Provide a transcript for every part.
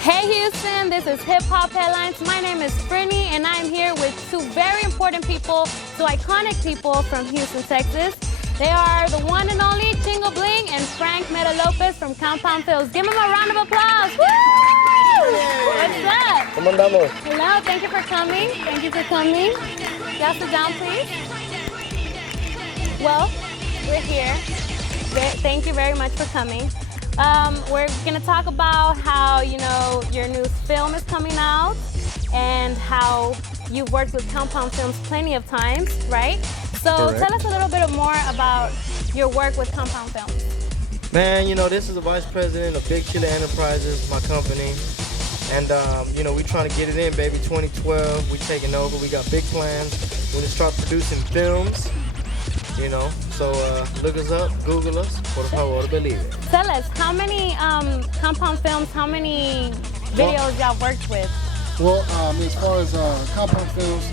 Hey Houston, this is Hip Hop Headlines. My name is Frinny and I'm here with two very important people, two iconic people from Houston, Texas. They are the one and only Chingo Bling and Frank Meta Lopez from Compound Films. Give them a round of applause. Woo! What's up? ¿Cómo andamos? Hello, thank you for coming. Thank you for coming. Y'all sit down, please. Well, we're here. Thank you very much for coming. We're gonna talk about how, your new film is coming out and how you've worked with Compound Films plenty of times, right? So Correct. Tell us a little bit more about your work with Compound Films. Man, this is the vice president of Big Chile Enterprises, my company. And, we trying to get it in, baby. 2012, we taking over. We got big plans. We're gonna start producing films, So look us up, Google us, por favor, believe it. Tell us, how many Compound Films, how many videos y'all worked with? Well, as far as Compound Films,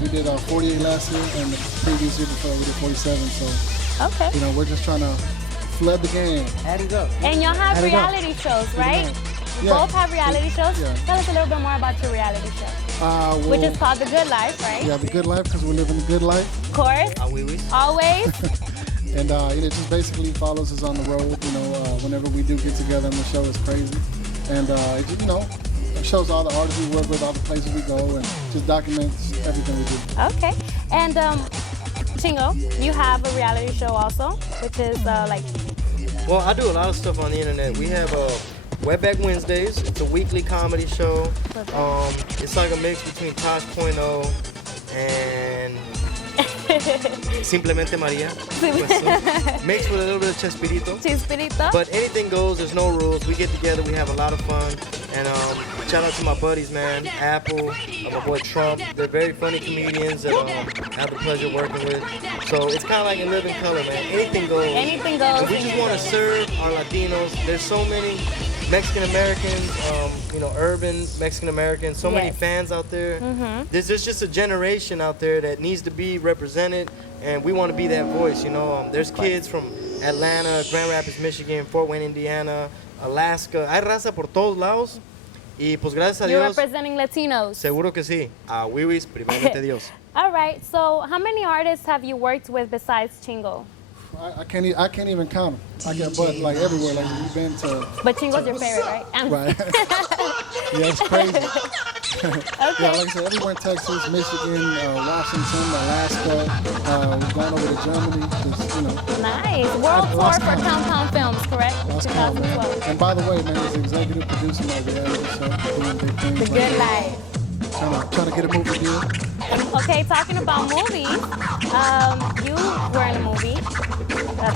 we did 48 last year, and the previous year before we did 47. So, Okay. we're just trying to flood the game. Add it up. And y'all have Add it up. reality shows, right? You Yeah. both have reality shows? Yeah. Tell us a little bit more about your reality show, which is called The Good Life, right? Yeah, the good life, because we're living the good life. Of course, Ah, oui, oui. always. And it just basically follows us on the road, whenever we do get together and the show is crazy. And it just, it shows all the artists we work with, all the places we go, and just documents everything we do. Okay. And Chingo, you have a reality show also, which is Well, I do a lot of stuff on the internet. We have Webback Wednesdays. It's a weekly comedy show. It's like a mix between Tosh Point oh and Simplemente Maria. Mixed with a little bit of Chespirito. Chispirito. But anything goes, there's no rules. We get together, we have a lot of fun. And shout out to my buddies, man. Apple, my boy Trump. They're very funny comedians that I have the pleasure working with. So it's kind of like a living color, man. Anything goes. Anything goes. And we just want to serve our Latinos. There's so many Mexican Americans, urban Mexican Americans, so many Yes. fans out there. Mm-hmm. There's just a generation out there that needs to be represented, and we want to be that voice, There's kids from Atlanta, Grand Rapids, Michigan, Fort Wayne, Indiana, Alaska. Hay raza por todos lados. Y pues gracias a You're Dios, representing Latinos. seguro que sí. A Wiwis, primeramente Dios. All right. So how many artists have you worked with besides Chingo? I can't even count them. I get but like everywhere. Like we've been to. But Chingo's your favorite, right? Right. Yeah, it's crazy. Okay. Yeah, like I said, everywhere in Texas, Michigan, Washington, Alaska. We've gone over to Germany. Just, Nice. World tour for Compound Films, correct? Lost count, man. 2012. And by the way, man, he's executive producer of my reality show, doing big things. The Good Life. Trying to get a movie deal. Okay, talking about movies, you were in a movie,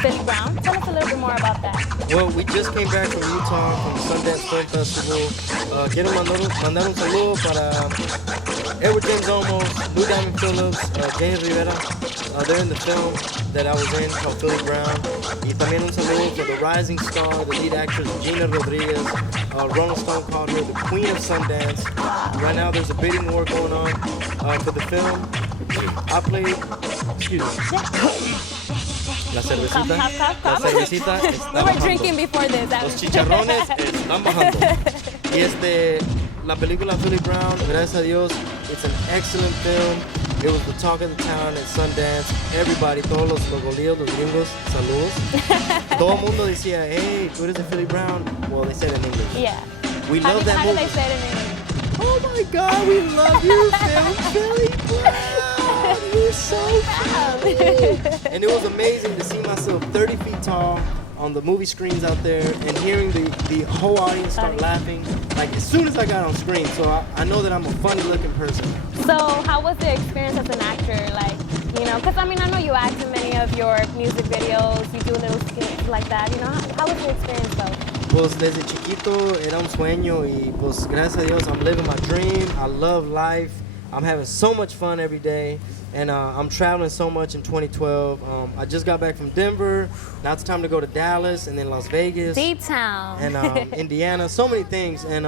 Fish Brown. Tell us a little bit more about that. Well, we just came back from Utah, from the Sundance Film Festival. Quiero mandar un saludo para Edward James Olmos, Lou Diamond Phillips, James Rivera. They're in the film that I was in called Philly Brown. Y también un saludo for the rising star, the lead actress Gina Rodriguez. Rolling Stone called her the Queen of Sundance. Right now there's a bidding war going on for the film. I played, excuse me. La cervecita. La cervecita está We were bajando. drinking before this. Los chicharrones están bajando. Y la película Philly Brown, gracias a Dios, it's an excellent film. It was the talk of the town at Sundance. Everybody, todos los golillos, los gringos, saludos. Todo el mundo decía, hey, tú eres de Philly Brown. Well, they said it in English. Yeah. We love that How movie. do they say it in English? Oh my God, we love you, Philly Brown. You're so proud. And it was amazing to see myself 30 feet tall on the movie screens out there and hearing the whole audience start laughing like as soon as I got on screen. So I know that I'm a funny looking person. So how was the experience as an actor? Because I know you act in many of your music videos, you do little skits like that. How was the experience though? Pues desde chiquito era un sueño y pues gracias a Dios I'm living my dream. I love life. I'm having so much fun every day. And I'm traveling so much in 2012. I just got back from Denver. Now it's time to go to Dallas and then Las Vegas. D-Town. And Indiana, so many things. And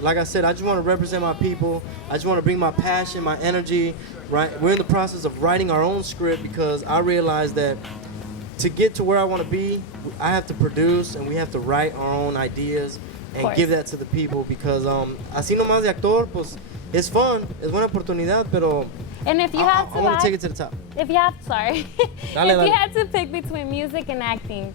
like I said, I just want to represent my people. I just want to bring my passion, my energy. Right? We're in the process of writing our own script because I realized that to get to where I want to be, I have to produce and we have to write our own ideas. and course. give that to the people because así nomás de actor, pues it's fun, es buena oportunidad, pero And if you had to I want buy- to take it to the top. If you have, sorry, Dale, if dale. you had to pick between music and acting,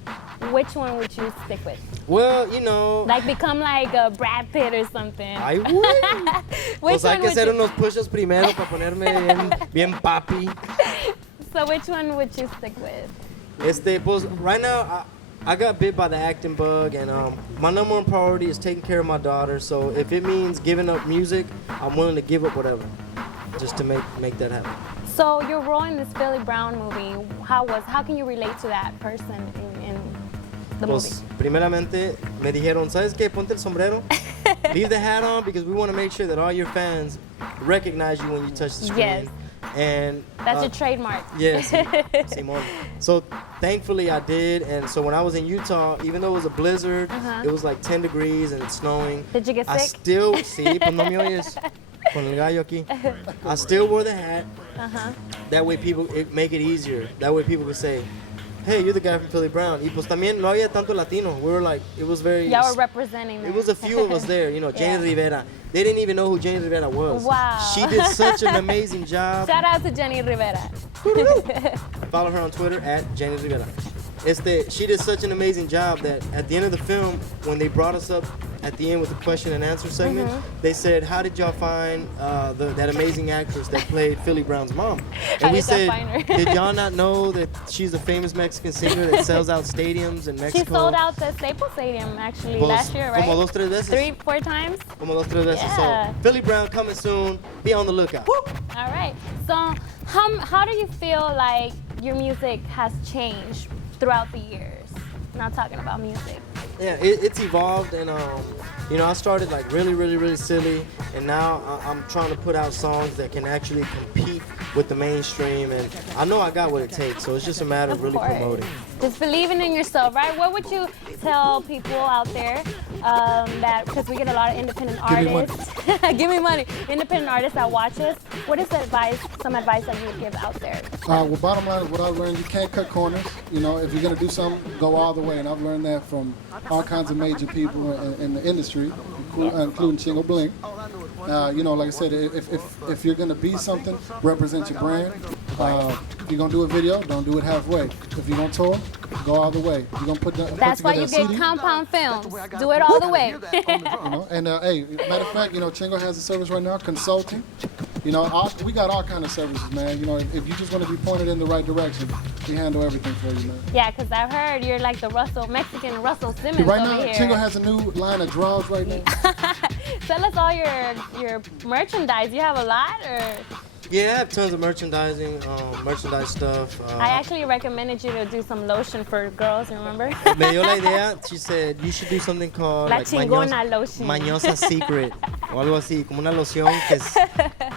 which one would you stick with? Well, you know, Like become like a Brad Pitt or something. ay, güey. Which Pues hay one que would hacer you, unos push-ups primero para ponerme bien papi. so which one would you stick with? Pues right now, I got bit by the acting bug, and my number one priority is taking care of my daughter. So if it means giving up music, I'm willing to give up whatever, just to make that happen. So your role in this Philly Brown movie, how can you relate to that person in the Pues movie? primeramente me dijeron, ¿sabes qué? Ponte el sombrero, leave the hat on because we want to make sure that all your fans recognize you when you touch the screen. Yes. And That's your trademark. Yes, Simon. So thankfully I did, and so when I was in Utah, even though it was a blizzard, Uh-huh. it was like 10 degrees and it's snowing. Did you get I sick? still, sí, pues no me oyes con el gallo aquí. I still wore the hat. Uh-huh. That way it make it easier. That way people could say, hey, you're the guy from Philly Brown. Y pues también no había tanto latino. We were like, it was very... Y'all were representing them. It was a few of us there, you know, Jenny Yeah. Rivera. They didn't even know who Jenny Rivera was. Wow. She did such an amazing job. Shout out to Jenny Rivera. Follow her on Twitter at Jenny Rivera. She did such an amazing job that at the end of the film, when they brought us up at the end with the question and answer segment, they said, how did y'all find that amazing actress that played Philly Brown's mom? How And we did y'all said, find her? did y'all not know that she's a famous Mexican singer that sells out stadiums in Mexico? She sold out the Staples Stadium actually Pues, last year, right? Como 2-3 veces. 3-4 times? Como 2-3 veces. Yeah. So, Philly Brown coming soon. Be on the lookout. All right. So how do you feel like your music has changed throughout the years? Not talking about music. Yeah, it's evolved, and you know, I started like really silly, and now I'm trying to put out songs that can actually compete with the mainstream, and I know I got what it takes, so it's just a matter of really course. promoting. Just believing in yourself, right? What would you tell people out there that, because we get a lot of independent Give me artists, give me money, independent artists that watch us, what is some advice that you would give out there? Well, bottom line is what I learned, you can't cut corners. You know, if you're going to do something, go all the way. And I've learned that from all kinds of major people in the industry, including Chingo Bling. You know, like I said, if you're going to be something, represent your brand. If you're going to do a video, don't do it halfway. If you're going to tour, go all the way. You're going to put That's why together you a get CD. Compound Films. Do it all the way. You know, and hey, matter of fact, you know, Chingo has a service right now, consulting. You know, we got all kind of services, man. You know, if you just want to be pointed in the right direction, we handle everything for you, man. Yeah, because I've heard you're like the Mexican Russell Simmons Right over now, here. Chingo has a new line of drawers right now. Sell us all your merchandise. You have a lot, or? Yeah, I have tons of merchandise stuff. I actually recommended you to do some lotion for girls, remember? Me dio la idea. She said you should do something called La like chingona lotion. Mañosa Secret o algo así, como una loción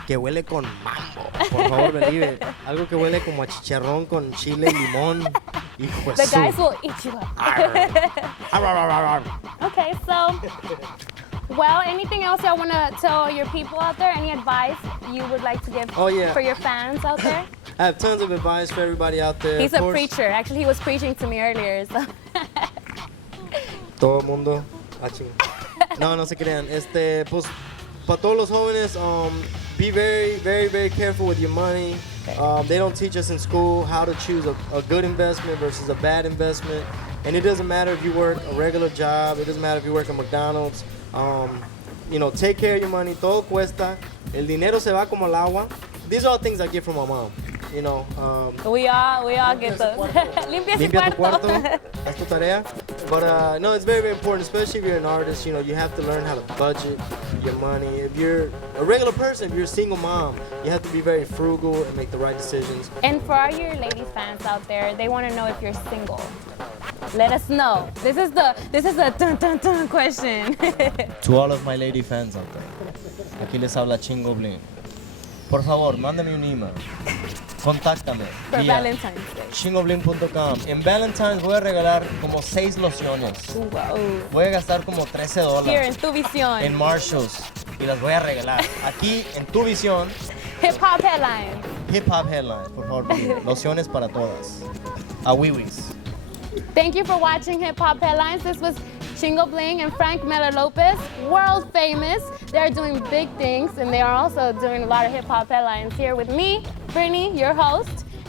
que huele con mambo. Por favor, believe it. Algo que huele como a chicharrón con chile y limón. Hijo de The su- guys will eat you up. Arr, arr, arr, arr. Okay, so, well, anything else y'all want to tell your people out there? Any advice you would like to give Oh, yeah. for your fans out there? I have tons of advice for everybody out there. He's Of a course, preacher. Actually, he was preaching to me earlier. So. Todo el mundo. Ah, ching. No, no se crean. Pues, para todos los jóvenes, be very careful with your money. They don't teach us in school how to choose a good investment versus a bad investment. And it doesn't matter if you work a regular job. It doesn't matter if you work at McDonald's. You know, take care of your money. Todo cuesta. El dinero se va como el agua. These are all things I get from my mom. You know, We all get those. Limpia su limpia tu cuarto. cuarto, haz tu tarea. But no, it's very important, especially if you're an artist. You know, you have to learn how to budget your money. If you're a regular person, if you're a single mom, you have to be very frugal and make the right decisions. And for all your lady fans out there, they want to know if you're single. Let us know. This is the dun dun dun question. To all of my lady fans out there, aquí les habla Chingo Bling. Por favor, mándame un email. Contáctame For vía Valentine's Day. chingobling.com. En Valentine's voy a regalar como 6 lociones. Wow. Voy a gastar como $13 Here in Tu Visión. en Marshalls y las voy a regalar. Aquí en Tu Visión, Hip Hop Headline. Hip Hop Headlines, por favor, pido. Lociones para todas. A wiwis. Thank you for watching Hip Hop Headlines. This was Chingo Bling and Frank Miller Lopez, world famous. They're doing big things, and they are also doing a lot of hip hop headlines here with me, Brittany, your host.